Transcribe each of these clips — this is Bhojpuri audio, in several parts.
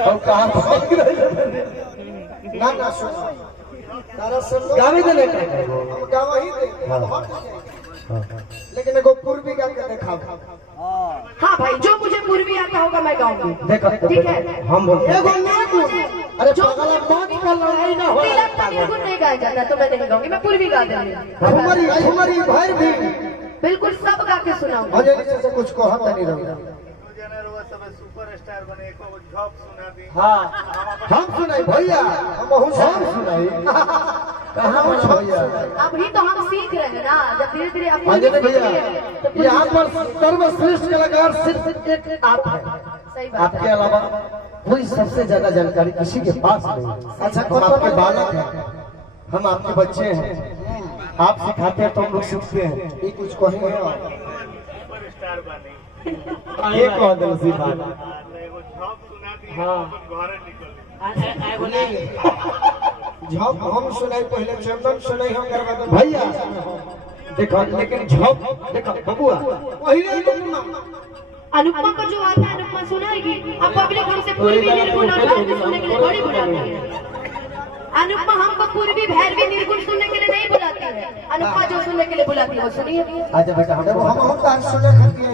और कहां ना ना सुन तारा सब गावे दे लेके हम गावा ही दे लेकिन एगो पूर्वी गा के दिखाओ। हाँ भाई, जो मुझे पूर्वी आता होगा मैं गाऊंगी। देखो ठीक है, हम बोलते हैं एगो निर्गुण। अरे पागल मंच पर लड़ाई ना हो। तिलक का निर्गुण नहीं गाया जाता तो मैं नहीं गाऊंगी, मैं पूर्वी गा दूंगी। हमारी हमारी भाई भी बिल्कुल सब गा के सुनाऊंगी। अंजलि से कुछ कहता नहीं रहूंगा। सुपरस्टार बने को झप सुना दी। हाँ हम सुनाई भैया, हम सुनाई कहाँ पर भैया? अभी तो हम सीख रहे हैं ना, जब धीरे धीरे अंजलि भैया यहाँ पर सर्वश्रेष्ठ कलाकार सिर्फ एक आप है। सही बात आपके अलावा कोई सबसे ज्यादा जानकारी किसी के पास नहीं। अच्छा हम आपके बालक हैं, हम आपके बच्चे हैं, आप सिखाते हैं तो हम लोग सीखते हैं। ये कुछ कहेंगे सुपरस्टार बने ये कह दो सी बात। एगो झप सुना दी। हाँ। घर निकल झप हम सुनाई पहले चंदन सुनाई हम करवा दो भैया। देखो लेकिन झप देखो बबुआ पहले अनुपमा को जो आता है अनुपमा सुनाएगी। अब पब्लिक हमसे पूर्वी निर्गुण और भैरवी सुनने के लिए थोड़ी बुलाती है। अनुपमा हमको पूर्वी भैरवी निर्गुण सुनने के लिए नहीं बुलाती है। अनुपमा जो सुनने के लिए बुलाती है वो सुनिए। अच्छा बेटा हम तार सुने खाती है।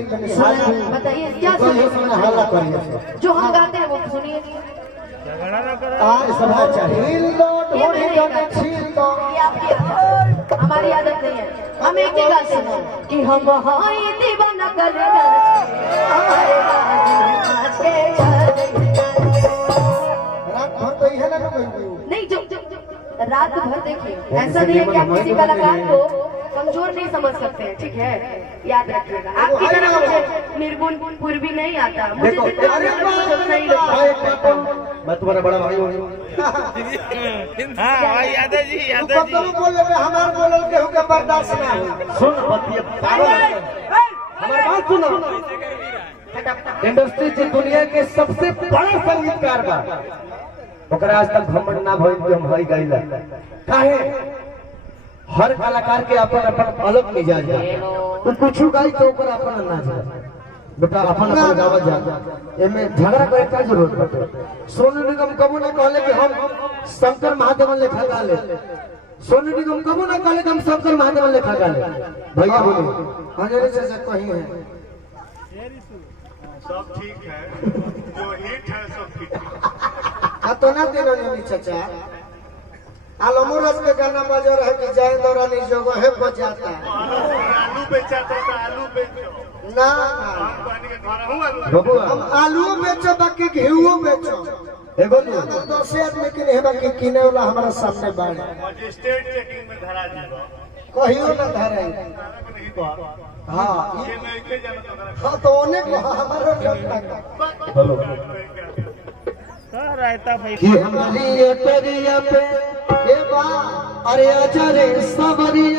बताइए क्या सुनिए? हल्ला करिए जो हम गाते हैं वो सुनिए। झगड़ा ना करो। आज समझ चाहिए ये आपकी हमारी आदत नहीं है। हम एक ही गाते हैं कि हम हाय दीवाना कर नहीं। जो रात भर देखिए, ऐसा नहीं है कि आप किसी कलाकार को कमजोर नहीं समझ सकते हैं। ठीक है, याद रखिएगा। आपकी तरह मुझे निर्गुण पूर्वी नहीं आता। मुझे जितना नहीं लगता। मैं तुम्हारा बड़ा भाई हूँ। हाँ भाई यादव जी बोले हमारे बोलल के होके बर्दाश्त ना हो। सुन बतिया हमारी बात सुनो। इंडस्ट्री की दुनिया के सबसे बड़ा संगीतकार बा, ओकरा आज तक घमंड ना भइल कि हम हई गाइला। काहे हर कलाकार के अपन अपन अलग मिजाज बा। तो कुछ गाई तो ओकरा अपन अंदाज बा। बेटा अपन अपन गावा जा, एमे झगड़ा करे का जरूरत बाटे। सोनू निगम कबो ना कहले कि हम शंकर महादेवन लेखा गाले। सोनू निगम कबो ना कहले कि हम शंकर महादेवन लेखा गाले। भैया बोले अंजलि से कहीं है सब ठीक है, जो हिट है सब ठीक है। तो ना दिन अंजलि चाचा आलमोरस के गाना बजा रहे कि जय दौरानी जगह है बजाता आलू बेचाता था, आलू बेचो ना पानी के घर हूँ आलू बबुआ हम आलू बेचो बाकी घीओ बेचो। एगो 10 आदमी के नहीं बाकी किने वाला हमारा सामने बाड़ मजिस्ट्रेट चेकिंग में धरा दीबो कहियो ना धरे। नहीं तो हाँ ये नहीं के जाना हाँ तो ओने को हमारा हेलो कह रहता भाई कि हमारी ये तेरिया पे के बा अरे आजा रे सबरी